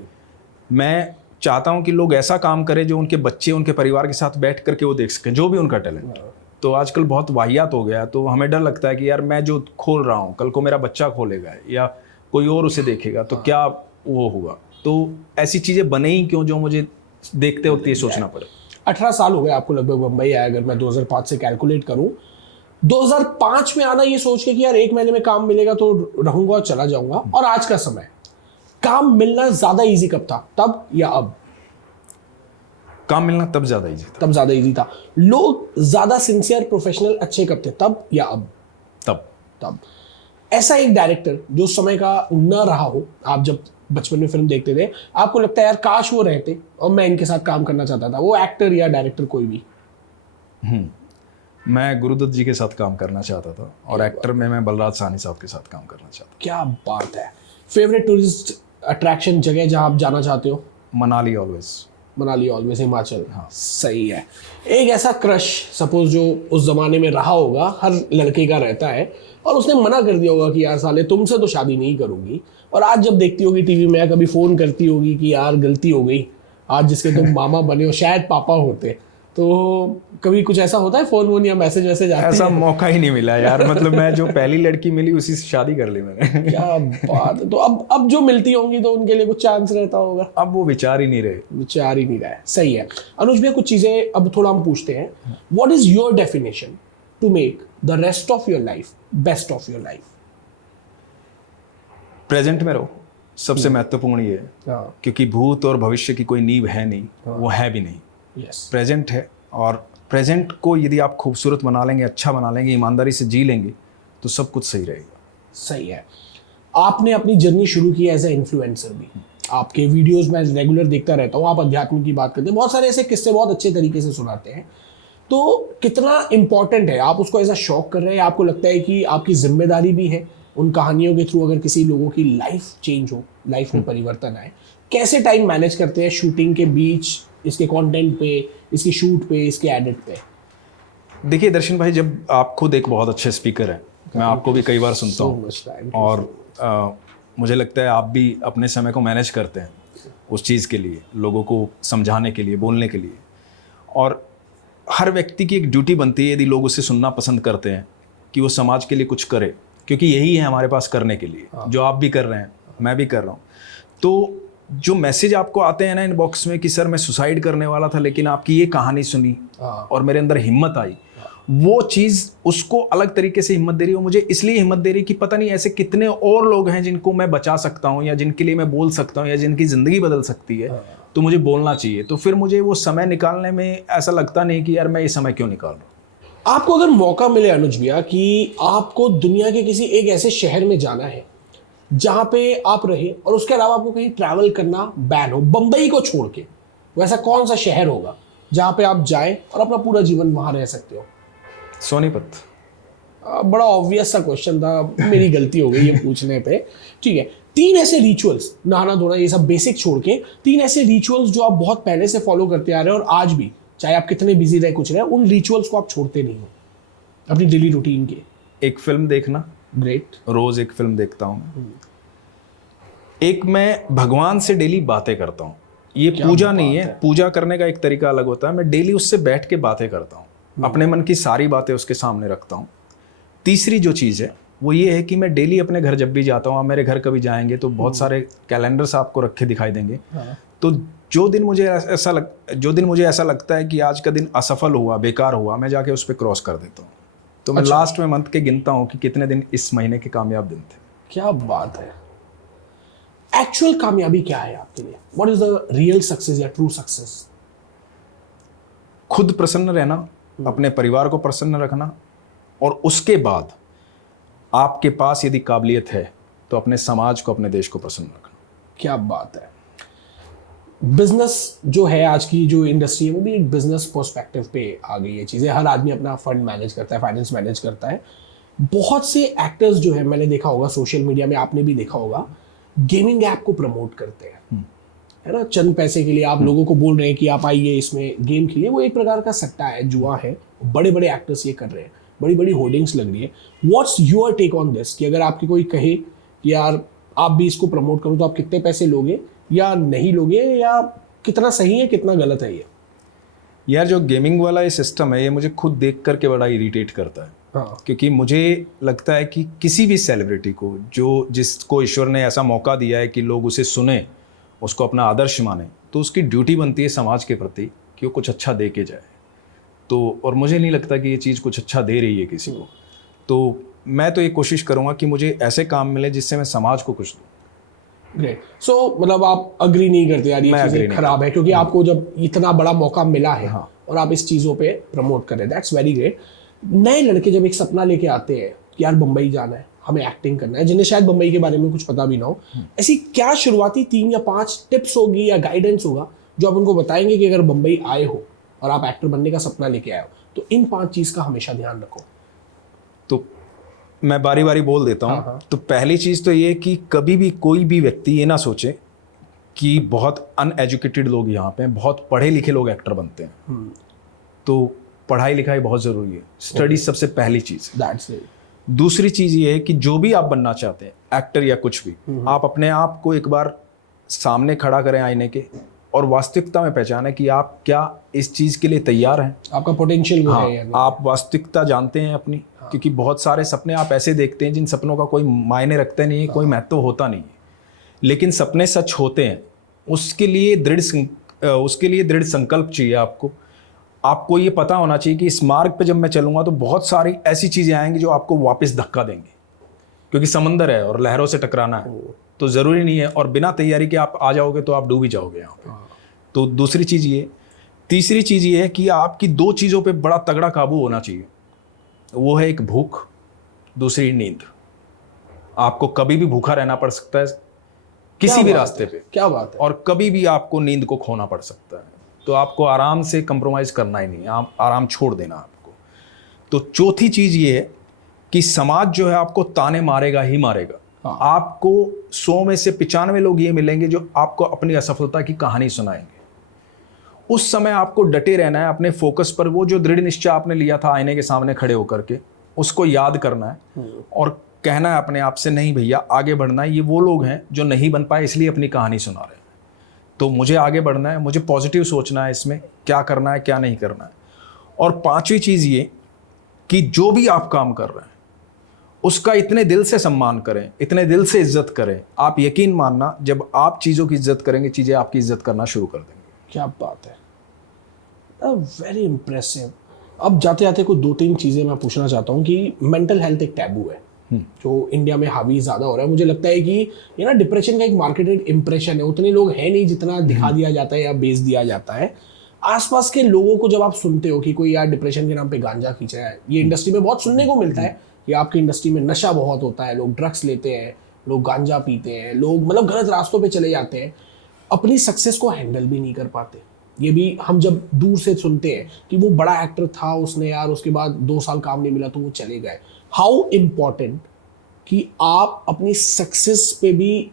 मैं चाहता हूं कि लोग ऐसा काम करें जो उनके बच्चे, उनके परिवार के साथ बैठ करके वो देख सकें, जो भी उनका टैलेंट। तो आजकल बहुत वाहियात हो गया, तो हमें डर लगता है कि यार मैं जो खोल रहा हूँ कल को मेरा बच्चा खोलेगा या कोई और उसे देखेगा, तो क्या वो होगा। तो ऐसी चीज़ें बने ही क्यों जो मुझे देखते वक्त ये सोचना पड़े। 18 साल हो गए आपको लगभग मुंबई आया, अगर मैं 2005 से कैलकुलेट करूं। 2005 में आना ये सोच के कि यार 1 महीने में काम मिलेगा तो रहूंगा और चला जाऊंगा, और आज का समय, काम मिलना ज्यादा इजी कब था, तब या अब? काम मिलना तब ज्यादा इजी था। तब ज्यादा इजी था। लोग ज्यादा सिंसियर, प्रोफेशनल, अच्छे कब थे, तब या अब? तब। ऐसा एक डायरेक्टर जो समय का न रहा हो, आप जब बचपन में फिल्म देखते थे, आपको लगता है यार काश वो रहते और मैं इनके साथ काम करना चाहता था, वो एक्टर या डायरेक्टर कोई भी? मैं गुरुदत्त जी के साथ काम करना चाहता था और एक्टर में मैं बलराज साहनी साहब के साथ काम करना चाहता क्या बात है। फेवरेट टूरिस्ट अट्रैक्शन जगह जहां आप जाना चाहते हो? था। मनाली ऑलवेज। मनाली ऑलवेज, हिमाचल। हाँ सही है। एक ऐसा क्रश सपोज जो उस जमाने में रहा होगा, हर लड़के का रहता है, और उसने मना कर दिया होगा कि यार साले तुमसे तो शादी नहीं करूंगी, और आज जब देखती होगी टीवी में या कभी फोन करती होगी कि यार गलती हो गई, आज जिसके तुम मामा बने हो शायद पापा होते, तो कभी कुछ ऐसा होता है फोन वोन या मैसेज वैसेज आते ऐसा हैं? मौका ही नहीं मिला यार, मतलब मैं जो पहली लड़की मिली उसी से शादी कर ली मैंने। क्या बात है। तो अब जो मिलती होंगी तो उनके लिए कुछ चांस रहता होगा? अब वो विचार ही नहीं रहे। विचार ही नहीं रहा है। सही है। अनुज भैया कुछ चीजें अब थोड़ा हम पूछते हैं। What is your definition to make the rest of your life best of your life? Present में रहो, सबसे महत्वपूर्ण ये है, हाँ क्योंकि भूत और भविष्य की कोई नींव है नहीं, वो है भी नहीं। यस प्रेजेंट है, और प्रेजेंट को यदि आप खूबसूरत बना लेंगे, अच्छा बना लेंगे, ईमानदारी से जी लेंगे, तो सब कुछ सही रहेगा। सही है। आपने अपनी जर्नी शुरू की एज ए इन्फ्लुएंसर भी, आपके वीडियोस में रेगुलर देखता रहता हूँ, आप अध्यात्म की बात करते हैं, बहुत सारे ऐसे किस्से बहुत अच्छे तरीके से सुनाते हैं। तो कितना इंपॉर्टेंट है, आप उसको एज अ शौक कर रहे हैं, आपको लगता है कि आपकी जिम्मेदारी भी है उन कहानियों के थ्रू अगर किसी लोगों की लाइफ चेंज हो, लाइफ में परिवर्तन आए? कैसे टाइम मैनेज करते हैं शूटिंग के बीच, इसके कंटेंट पे, इसकी शूट पे, इसके एडिट पे? देखिए दर्शन भाई, जब आप खुद एक बहुत अच्छे स्पीकर हैं, मैं आपको भी कई बार सुनता हूँ, और मुझे लगता है आप भी अपने समय को मैनेज करते हैं उस चीज़ के लिए, लोगों को समझाने के लिए, बोलने के लिए। और हर व्यक्ति की एक ड्यूटी बनती है, यदि लोग उसे सुनना पसंद करते हैं, कि वो समाज के लिए कुछ करे, क्योंकि यही है हमारे पास करने के लिए, जो आप भी कर रहे हैं, मैं भी कर रहा हूँ। तो जो मैसेज आपको आते हैं ना इनबॉक्स में कि सर मैं सुसाइड करने वाला था लेकिन आपकी ये कहानी सुनी और मेरे अंदर हिम्मत आई, वो चीज़ उसको अलग तरीके से हिम्मत दे रही है। मुझे इसलिए हिम्मत दे रही कि पता नहीं ऐसे कितने और लोग हैं जिनको मैं बचा सकता हूँ, या जिनके लिए मैं बोल सकता हूँ, या जिनकी ज़िंदगी बदल सकती है, तो मुझे बोलना चाहिए। तो फिर मुझे वो समय निकालने में ऐसा लगता नहीं कि यार मैं ये समय क्यों निकाल रहा हूँ। आपको अगर मौका मिले अनुज भैया कि आपको दुनिया के किसी एक ऐसे शहर में जाना है जहां पे आप रहे और उसके अलावा आपको कहीं ट्रैवल करना बैन हो, बंबई को छोड़ के, वैसा कौन सा शहर होगा जहां पे आप जाएं और अपना पूरा जीवन वहां रह सकते हो? सोनीपत। बड़ा ऑब्वियस सा क्वेश्चन था, मेरी गलती हो गई ये पूछने पे। ठीक है, 3 ऐसे रिचुअल्स, नहाना धोना ये सब बेसिक छोड़ के, 3 ऐसे रिचुअल्स जो आप बहुत पहले से फॉलो करते आ रहे हो और आज भी चाहे आप कितने बिजी रहे कुछ रहे, उन रिचुअल्स को आप छोड़ते नहीं हो अपनी डेली रूटीन के। एक फिल्म देखना, ग्रेट, रोज एक फिल्म देखता हूँ। एक मैं भगवान से डेली बातें करता हूँ। ये पूजा नहीं है, पूजा करने का एक तरीका अलग होता है, मैं डेली उससे बैठ के बातें करता हूँ, अपने मन की सारी बातें उसके सामने रखता हूँ। तीसरी जो चीज़ है वो ये है कि मैं डेली अपने घर जब भी जाता हूँ, आप मेरे घर कभी जाएंगे तो बहुत सारे कैलेंडर्स आपको रखे दिखाई देंगे। तो जो दिन मुझे ऐसा लगता है कि आज का दिन असफल हुआ, बेकार हुआ, मैं जाके उस पर क्रॉस कर देता हूँ। तो मैं लास्ट में मंथ के गिनता हूँ कि कितने दिन इस महीने के कामयाब दिन थे। क्या बात है। एक्चुअल कामयाबी क्या है आपके लिए? What is the real success या ट्रू सक्सेस? खुद प्रसन्न रहना, अपने परिवार को प्रसन्न रखना, और उसके बाद आपके पास यदि काबिलियत है तो अपने समाज को, अपने देश को प्रसन्न रखना। क्या बात है। बिजनेस जो है, आज की जो इंडस्ट्री है वो भी एक बिजनेस पर्सपेक्टिव पे आ गई है चीज़ें। हर आदमी अपना फंड मैनेज करता है, फाइनेंस मैनेज करता है। बहुत से एक्टर्स जो है, मैंने देखा होगा सोशल मीडिया में, आपने भी देखा होगा, गेमिंग ऐप को प्रमोट करते हैं, है ना, चंद पैसे के लिए आप लोगों को बोल रहे हैं कि आप आइए इसमें गेम खेलिए। वो एक प्रकार का सट्टा है, जुआ है। बड़े बड़े एक्टर्स ये कर रहे हैं, बड़ी बड़ी होर्डिंग्स लग रही है। What's your take on this कि अगर आपकी कोई कहे कि यार आप भी इसको प्रमोट करो तो आप कितने पैसे लोगे या नहीं लोगे, या कितना सही है कितना गलत है ये? यार जो गेमिंग वाला ये सिस्टम है, ये मुझे खुद देख करके बड़ा इरिटेट करता है। क्योंकि मुझे लगता है कि किसी भी सेलिब्रिटी को, जिसको ईश्वर ने ऐसा मौका दिया है कि लोग उसे सुने, उसको अपना आदर्श माने, तो उसकी ड्यूटी बनती है समाज के प्रति कि वो कुछ अच्छा दे के जाए। तो और मुझे नहीं लगता कि ये चीज़ कुछ अच्छा दे रही है किसी को। तो मैं तो ये कोशिश करूँगा कि मुझे ऐसे काम मिले जिससे मैं समाज को कुछ दूँ। ग्रेट। सो मतलब आप अग्री नहीं करते यार ये चीज़ें खराब है, क्योंकि आपको जब इतना बड़ा मौका मिला है और आप इस चीज़ों पे प्रमोट कर रहे हैं, दैट्स वेरी ग्रेट। नए लड़के जब एक सपना लेके आते हैं कि यार बम्बई जाना है, हमें एक्टिंग करना है, जिन्हें शायद बम्बई के बारे में कुछ पता भी ना हो, ऐसी क्या शुरुआती 3 या 5 टिप्स होगी या गाइडेंस होगा जो आप उनको बताएंगे कि अगर बम्बई आए हो और आप एक्टर बनने का सपना लेके आए हो तो इन 5 चीज़ का हमेशा ध्यान रखो? तो मैं बारी बारी बोल देता हूँ। तो पहली चीज़ तो ये कि कभी भी कोई भी व्यक्ति ये ना सोचे कि बहुत अनएजुकेटेड लोग यहाँ पे हैं, बहुत पढ़े लिखे लोग एक्टर बनते हैं। तो पढ़ाई लिखाई बहुत ज़रूरी है, स्टडी सबसे पहली चीज़। That's it. दूसरी चीज़ ये है कि जो भी आप बनना चाहते हैं, एक्टर या कुछ भी, आप अपने आप को एक बार सामने खड़ा करें आईने के और वास्तविकता में पहचानें कि आप क्या इस चीज़ के लिए तैयार हैं, आपका पोटेंशियल वो हाँ, है या नहीं। आप वास्तविकता जानते हैं अपनी। क्योंकि बहुत सारे सपने आप ऐसे देखते हैं जिन सपनों का कोई मायने रखते नहीं है, कोई महत्व होता नहीं है, लेकिन सपने सच होते हैं। उसके लिए दृढ़ संकल्प चाहिए आपको ये पता होना चाहिए कि इस मार्ग पे जब मैं चलूंगा तो बहुत सारी ऐसी चीज़ें आएंगी जो आपको वापस धक्का देंगे, क्योंकि समंदर है और लहरों से टकराना है। तो ज़रूरी नहीं है और बिना तैयारी के आप आ जाओगे तो आप डूब ही जाओगे यहाँ पे। तो दूसरी चीज़ ये। तीसरी चीज़ ये है कि आपकी 2 चीज़ों पे बड़ा तगड़ा काबू होना चाहिए। वो है एक भूख, दूसरी नींद। आपको कभी भी भूखा रहना पड़ सकता है किसी भी रास्ते पे, क्या बात है, और कभी भी आपको नींद को खोना पड़ सकता है। तो आपको आराम से कंप्रोमाइज़ करना ही नहीं है, आप आराम छोड़ देना आपको। तो चौथी चीज़ ये है कि समाज जो है आपको ताने मारेगा ही मारेगा। आपको 100 में से 95 लोग ये मिलेंगे जो आपको अपनी असफलता की कहानी सुनाएंगे। उस समय आपको डटे रहना है अपने फोकस पर। वो जो दृढ़ निश्चय आपने लिया था आईने के सामने खड़े होकर के, उसको याद करना है और कहना है अपने आप से, नहीं भैया आगे बढ़ना है। ये वो लोग हैं जो नहीं बन पाए इसलिए अपनी कहानी सुना रहे हैं, तो मुझे आगे बढ़ना है, मुझे पॉजिटिव सोचना है, इसमें क्या करना है क्या नहीं करना है। और 5वीं चीज़ ये कि जो भी आप काम कर रहे हैं उसका इतने दिल से सम्मान करें, इतने दिल से इज्जत करें। आप यकीन मानना, जब आप चीज़ों की इज्जत करेंगे, चीज़ें आपकी इज्जत करना शुरू कर देंगे। क्या बात है, वेरी इंप्रेसिव। अब जाते जाते कुछ 2-3 चीज़ें मैं पूछना चाहता हूँ कि मेंटल हेल्थ एक टैबू है जो इंडिया में हावी ज़्यादा हो रहा है। मुझे लगता है कि ये ना डिप्रेशन का एक मार्केटेड इंप्रेशन है, उतने लोग हैं नहीं जितना दिखा दिया जाता है या बेच दिया जाता है। आसपास के लोगों को जब आप सुनते हो कि कोई यार डिप्रेशन के नाम पे गांजा खींच रहा है, ये इंडस्ट्री में बहुत सुनने को मिलता है कि आपकी इंडस्ट्री में नशा बहुत होता है, लोग ड्रग्स लेते हैं, लोग गांजा पीते हैं, लोग मतलब गलत रास्तों पे चले जाते हैं, अपनी सक्सेस को हैंडल भी नहीं कर पाते। ये भी हम जब दूर से सुनते हैं कि वो बड़ा एक्टर था, उसने यार उसके बाद 2 साल काम नहीं मिला तो वो चले गए। हाउ इम्पॉर्टेंट कि आप अपनी सक्सेस पे भी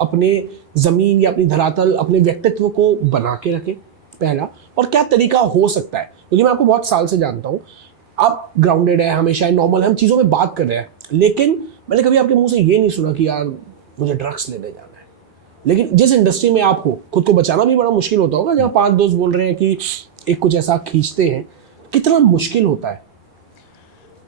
अपने ज़मीन या अपनी धरातल, अपने व्यक्तित्व को बना के रखें, पहला। और क्या तरीका हो सकता है, क्योंकि मैं आपको बहुत साल से जानता हूँ, आप ग्राउंडेड है, हमेशा नॉर्मल, हम चीज़ों में बात कर रहे हैं, लेकिन मैंने कभी आपके मुंह से ये नहीं सुना कि यार मुझे ड्रग्स लेने जाना है। लेकिन जिस इंडस्ट्री में आप हो, खुद को बचाना भी बड़ा मुश्किल होता होगा। जहाँ 5 दोस्त बोल रहे हैं कि एक कुछ ऐसा खींचते हैं, कितना मुश्किल होता है।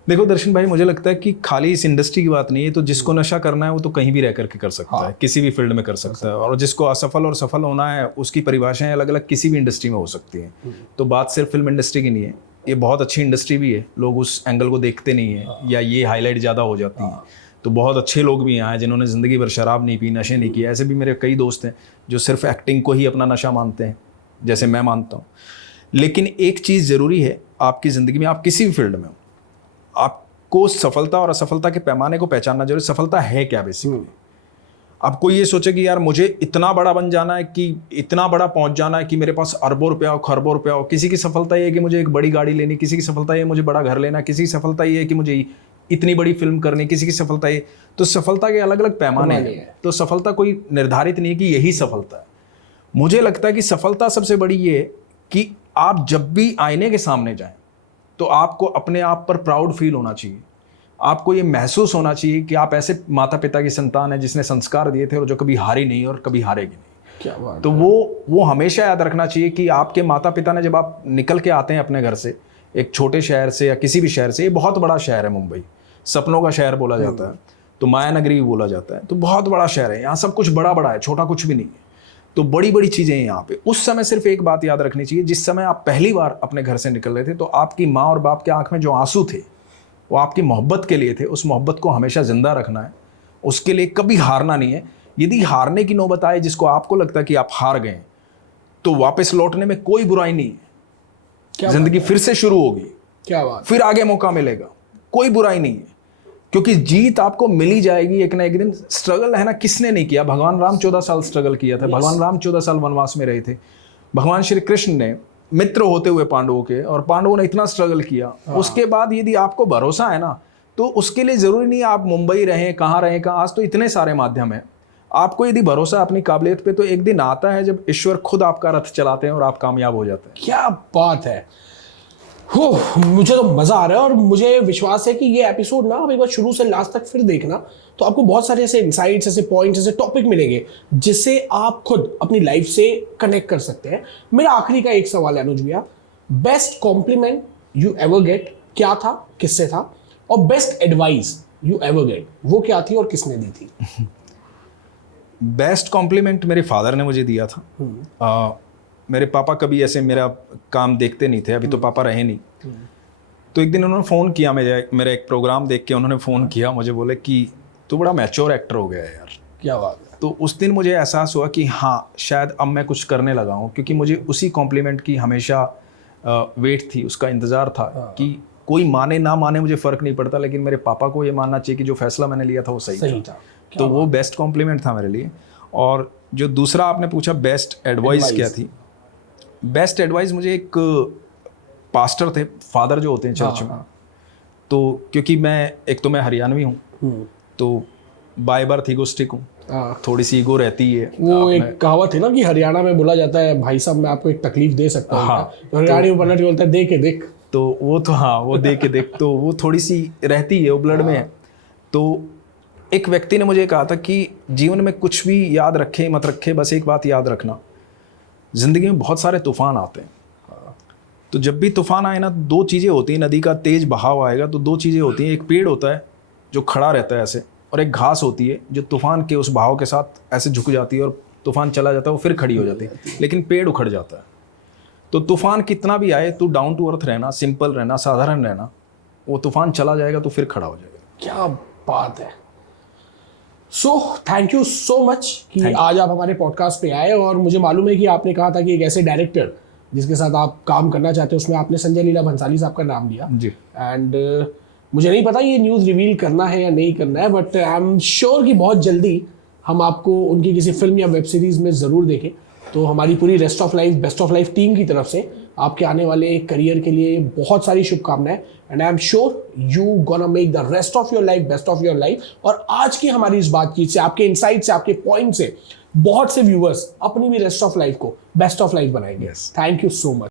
देखो दर्शन भाई, मुझे लगता है कि खाली इस इंडस्ट्री की बात नहीं है। तो जिसको नशा करना है वो तो कहीं भी रह करके कर सकता है, किसी भी फील्ड में कर सकता है। और जिसको असफल और सफल होना है, उसकी परिभाषाएं अलग अलग किसी भी इंडस्ट्री में हो सकती हैं। तो बात सिर्फ फिल्म इंडस्ट्री की नहीं है, ये बहुत अच्छी इंडस्ट्री भी है। लोग उस एंगल को देखते नहीं है या ये हाईलाइट ज़्यादा हो जाती है। तो बहुत अच्छे लोग भी यहाँ हैं जिन्होंने ज़िंदगी भर शराब नहीं पी, नशे नहीं किए। ऐसे भी मेरे कई दोस्त हैं जो सिर्फ एक्टिंग को ही अपना नशा मानते हैं, जैसे मैं मानता हूँ। लेकिन एक चीज़ ज़रूरी है आपकी ज़िंदगी में, आप किसी भी फील्ड में हो, आपको सफलता और असफलता के पैमाने को पहचानना जरूरी। सफलता है क्या बेसिकली? आपको ये सोचे कि यार मुझे इतना बड़ा बन जाना है, कि इतना बड़ा पहुंच जाना है कि मेरे पास अरबों रुपया हो, खरबों रुपया हो। किसी की सफलता ये है कि मुझे एक बड़ी गाड़ी लेनी, किसी की सफलता ये है मुझे बड़ा घर लेना, किसी की सफलता ये है कि मुझे इतनी बड़ी फिल्म करनी, किसी की सफलता ये। तो सफलता के अलग अलग पैमाने हैं। तो सफलता कोई निर्धारित नहीं है कि यही सफलता है। मुझे लगता है कि सफलता सबसे बड़ी ये है कि आप जब भी आईने के सामने जाएं तो आपको अपने आप पर प्राउड फील होना चाहिए। आपको ये महसूस होना चाहिए कि आप ऐसे माता पिता की संतान है जिसने संस्कार दिए थे और जो कभी हारी नहीं और कभी हारेगी नहीं। क्या बात। तो वो हमेशा याद रखना चाहिए कि आपके माता पिता ने, जब आप निकल के आते हैं अपने घर से, एक छोटे शहर से या किसी भी शहर से, ये बहुत बड़ा शहर है मुंबई, सपनों का शहर बोला जाता है, तो माया नगरी भी बोला जाता है। तो बहुत बड़ा शहर है, यहाँ सब कुछ बड़ा बड़ा है, छोटा कुछ भी नहीं है। तो बड़ी बड़ी चीज़ें हैं यहाँ पे। उस समय सिर्फ एक बात याद रखनी चाहिए, जिस समय आप पहली बार अपने घर से निकल रहे थे तो आपकी माँ और बाप के आंख में जो आंसू थे वो आपकी मोहब्बत के लिए थे। उस मोहब्बत को हमेशा जिंदा रखना है, उसके लिए कभी हारना नहीं है। यदि हारने की नौबत आए, जिसको आपको लगता है कि आप हार गए, तो वापस लौटने में कोई बुराई नहीं है। जिंदगी फिर से शुरू होगी, क्या बात, फिर आगे मौका मिलेगा, कोई बुराई नहीं है। क्योंकि जीत आपको मिल ही जाएगी एक ना एक दिन। स्ट्रगल है ना, किसने नहीं किया? भगवान राम 14 साल स्ट्रगल किया था। भगवान राम 14 साल वनवास में रहे थे। भगवान श्री कृष्ण ने मित्र होते हुए पांडवों के, और पांडवों ने इतना स्ट्रगल किया। उसके बाद यदि आपको भरोसा है ना, तो उसके लिए जरूरी नहीं आप मुंबई रहें, कहाँ रहें, कहाँ। आज तो इतने सारे माध्यम हैं। आपको यदि भरोसा अपनी काबिलियत पे, तो एक दिन आता है जब ईश्वर खुद आपका रथ चलाते हैं और आप कामयाब हो जाते हैं। क्या बात है। हो, मुझे तो मजा आ रहा है और मुझे विश्वास है कि ये एपिसोड ना आप एक बार शुरू से लास्ट तक फिर देखना, तो आपको बहुत सारे ऐसे इनसाइट्स, ऐसे पॉइंट्स, ऐसे टॉपिक मिलेंगे जिससे आप खुद अपनी लाइफ से कनेक्ट कर सकते हैं। मेरा आखिरी का एक सवाल है अनुज भैया, best compliment you ever get क्या था, किससे था? और best advice you ever get, वो क्या थी और किसने दी थी? बेस्ट कॉम्प्लीमेंट मेरे फादर ने मुझे दिया था। मेरे पापा कभी ऐसे मेरा काम देखते नहीं थे, अभी तो पापा रहे नहीं। तो एक दिन उन्होंने फ़ोन किया, मेरा एक प्रोग्राम देख के उन्होंने फ़ोन किया, मुझे बोले कि तू बड़ा मैच्योर एक्टर हो गया है यार। क्या बात है। तो उस दिन मुझे एहसास हुआ कि हाँ, शायद अब मैं कुछ करने लगा हूँ, क्योंकि मुझे उसी कॉम्प्लीमेंट की हमेशा वेट थी, उसका इंतज़ार था कि कोई माने ना माने मुझे फ़र्क नहीं पड़ता, लेकिन मेरे पापा को ये मानना चाहिए कि जो फैसला मैंने लिया था वो सही था। तो वो बेस्ट कॉम्प्लीमेंट था मेरे लिए। और जो दूसरा आपने पूछा बेस्ट एडवाइस क्या थी, बेस्ट एडवाइस मुझे एक पास्टर थे, फादर जो होते हैं चर्च में। तो क्योंकि मैं हरियाणवी हूँ, तो बाय बर्थ ईगोस्टिक हूँ, थोड़ी सी ईगो रहती है। वो एक कहावत है ना कि हरियाणा में बोला जाता है, भाई साहब मैं आपको एक तकलीफ दे सकता हूँ। हाँ, तो हरियाणी में पलट के बोलता है दे के देख। तो वो तो हाँ, वो दे के देख, तो वो थोड़ी सी रहती है, वो ब्लड में है। तो एक व्यक्ति ने मुझे कहा था कि जीवन में कुछ भी याद रखे मत रखे, बस एक बात याद रखना, जिंदगी में बहुत सारे तूफान आते हैं। तो जब भी तूफान आए ना, दो चीज़ें होती हैं। नदी का तेज बहाव आएगा तो दो चीज़ें होती हैं, एक पेड़ होता है जो खड़ा रहता है ऐसे, और एक घास होती है जो तूफान के उस बहाव के साथ ऐसे झुक जाती है, और तूफान चला जाता है, वो फिर खड़ी हो जाती है, लेकिन पेड़ उखड़ जाता है। तो तूफान कितना भी आए, तू डाउन टू अर्थ रहना, सिंपल रहना, साधारण रहना, वो तूफान चला जाएगा तो फिर खड़ा हो जाएगा। क्या बात है। So thank you so much कि आज आप हमारे पॉडकास्ट पे आए। और मुझे मालूम है कि आपने कहा था कि एक ऐसे डायरेक्टर जिसके साथ आप काम करना चाहते हो, उसमें आपने संजय लीला भंसाली साहब का नाम लिया जी। एंड मुझे नहीं पता ये न्यूज़ रिवील करना है या नहीं करना है, बट आई एम श्योर कि बहुत जल्दी हम आपको उनकी किसी फिल्म या वेब सीरीज़ में ज़रूर देखें। तो हमारी पूरी rest of life, best of life team की तरफ से आपके आने वाले करियर के लिए बहुत सारी शुभकामनाएं, and I am sure you gonna make the rest of your life best of your life. और आज की हमारी इस बातचीत से, आपके इनसाइट से, आपके पॉइंट से बहुत से व्यूअर्स अपनी भी रेस्ट ऑफ लाइफ को बेस्ट ऑफ लाइफ बनाएंगे। Thank you so much.